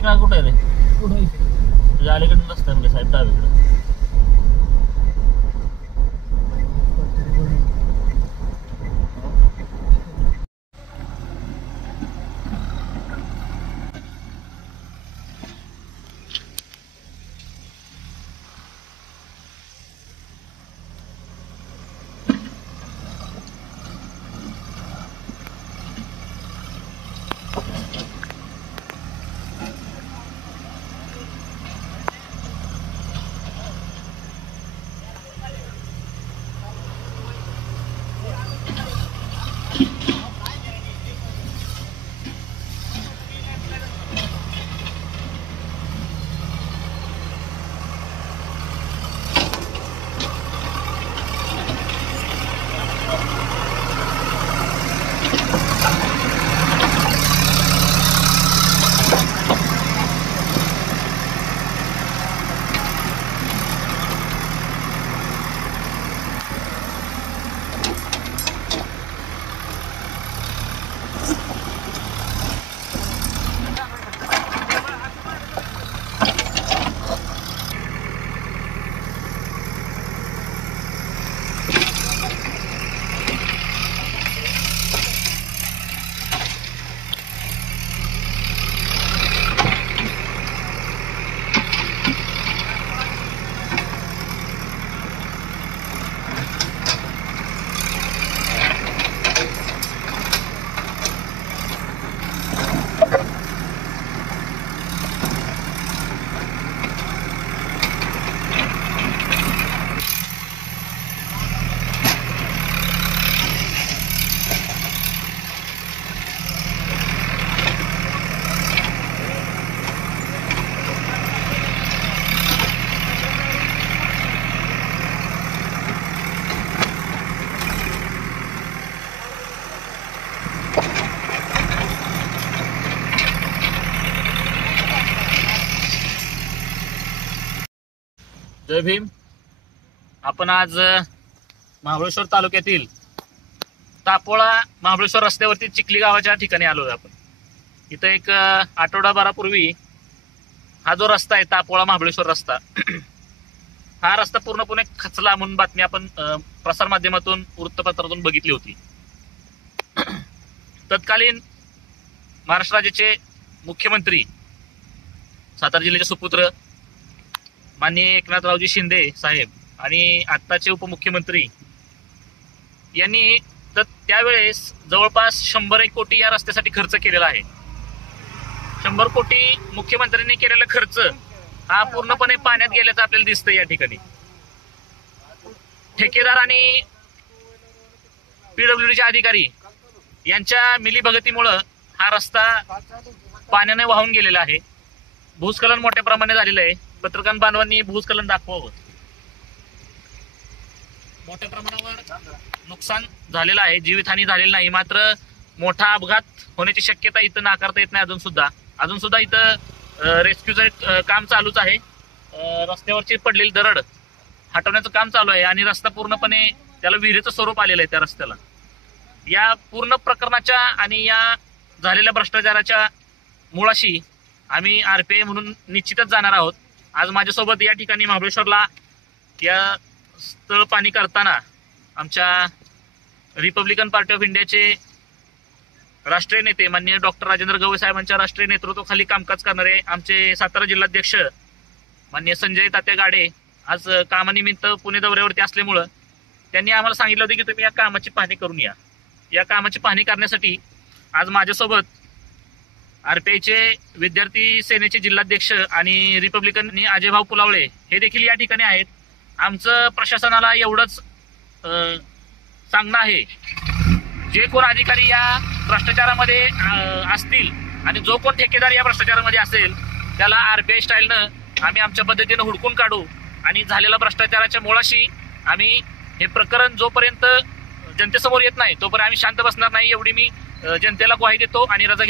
शेकडा कुठे आहे रे? पुढे तुझ्या अलीकडे रस्ता म्हणजे साहेब डावीकडे. जय भीम. आपण आज महाबळेश्वर तालुक्यातील तापोळा महाबळेश्वर रस्त्यावरती चिखली गावाच्या ठिकाणी आलो आहे. आपण इथं एक आठवडाभरापूर्वी हा जो रस्ता आहे तापोळा महाबळेश्वर रस्ता हा रस्ता पूर्णपणे खचला म्हणून बातमी आपण प्रसारमाध्यमातून वृत्तपत्रातून बघितली होती. तत्कालीन महाराष्ट्र राज्याचे मुख्यमंत्री सातारा जिल्ह्याचे सुपुत्र माननीय एकनाथरावजी शिंदे साहेब आणि आत्ताचे उपमुख्यमंत्री यांनी तर त्यावेळेस जवळपास 100 कोटी या रस्त्यासाठी खर्च केलेला आहे. 100 कोटी मुख्यमंत्र्यांनी केलेला खर्च हा पूर्णपणे पाण्यात गेल्याचं आपल्याला दिसतंय. या ठिकाणी ठेकेदार आणि पीडब्ल्यूडीचे अधिकारी यांच्या मिलीभगतीमुळं हा रस्ता पाण्याने वाहून गेलेला आहे. भूस्खलन मोठ्या प्रमाणात झालेलं आहे. पत्रकार बांधवांनी भूस्खलन दाखवावं. मोठ्या प्रमाणावर नुकसान झालेलं आहे. जीवितहानी झालेली नाही, मात्र मोठा अपघात होण्याची शक्यता इथं नाकारता येत नाही. अजून सुद्धा इथं रेस्क्यूचं काम चालूच आहे. रस्त्यावरची पडलेली दरड हटवण्याचं काम चालू आहे आणि रस्ता पूर्णपणे त्याला विहिरीचं स्वरूप आलेलं आहे. त्या रस्त्याला या पूर्ण प्रकरणाच्या आणि या झालेल्या भ्रष्टाचाराच्या मुळाशी आम्ही RPI म्हणून निश्चितच जाणार आहोत. आज माझ्यासोबत या ठिकाणी महाबळेश्वरला या स्थळ पाणी करताना आमच्या रिपब्लिकन पार्टी ऑफ इंडियाचे राष्ट्रीय नेते माननीय डॉक्टर राजेंद्र गवई साहेबांच्या राष्ट्रीय नेतृत्वाखाली कामकाज करणारे आमचे सातारा जिल्हाध्यक्ष माननीय संजय तात्या गाडे आज कामानिमित्त पुणे दौऱ्यावरती असल्यामुळं त्यांनी आम्हाला सांगितलं होतं की तुम्ही या कामाची पाहणी करून या. या कामाची पाहणी करण्यासाठी आज माझ्यासोबत RPIचे विद्यार्थी सेनेचे जिल्हाध्यक्ष आणि रिपब्लिकन अजयभाऊ पुलावळे हे देखील या ठिकाणी आहेत. आमचं प्रशासनाला एवढंच सांगणं आहे, जे कोण अधिकारी या भ्रष्टाचारामध्ये असतील आणि जो कोण ठेकेदार या भ्रष्टाचारामध्ये असेल त्याला RPI स्टाईलनं आम्ही आमच्या पद्धतीनं हुडकून काढू आणि झालेल्या भ्रष्टाचाराच्या मुळाशी आम्ही हे प्रकरण जोपर्यंत जनतेसमोर येत नाही तोपर्यंत आम्ही शांत बसणार नाही, एवढी मी जनतेला ग्वाही देतो आणि रजा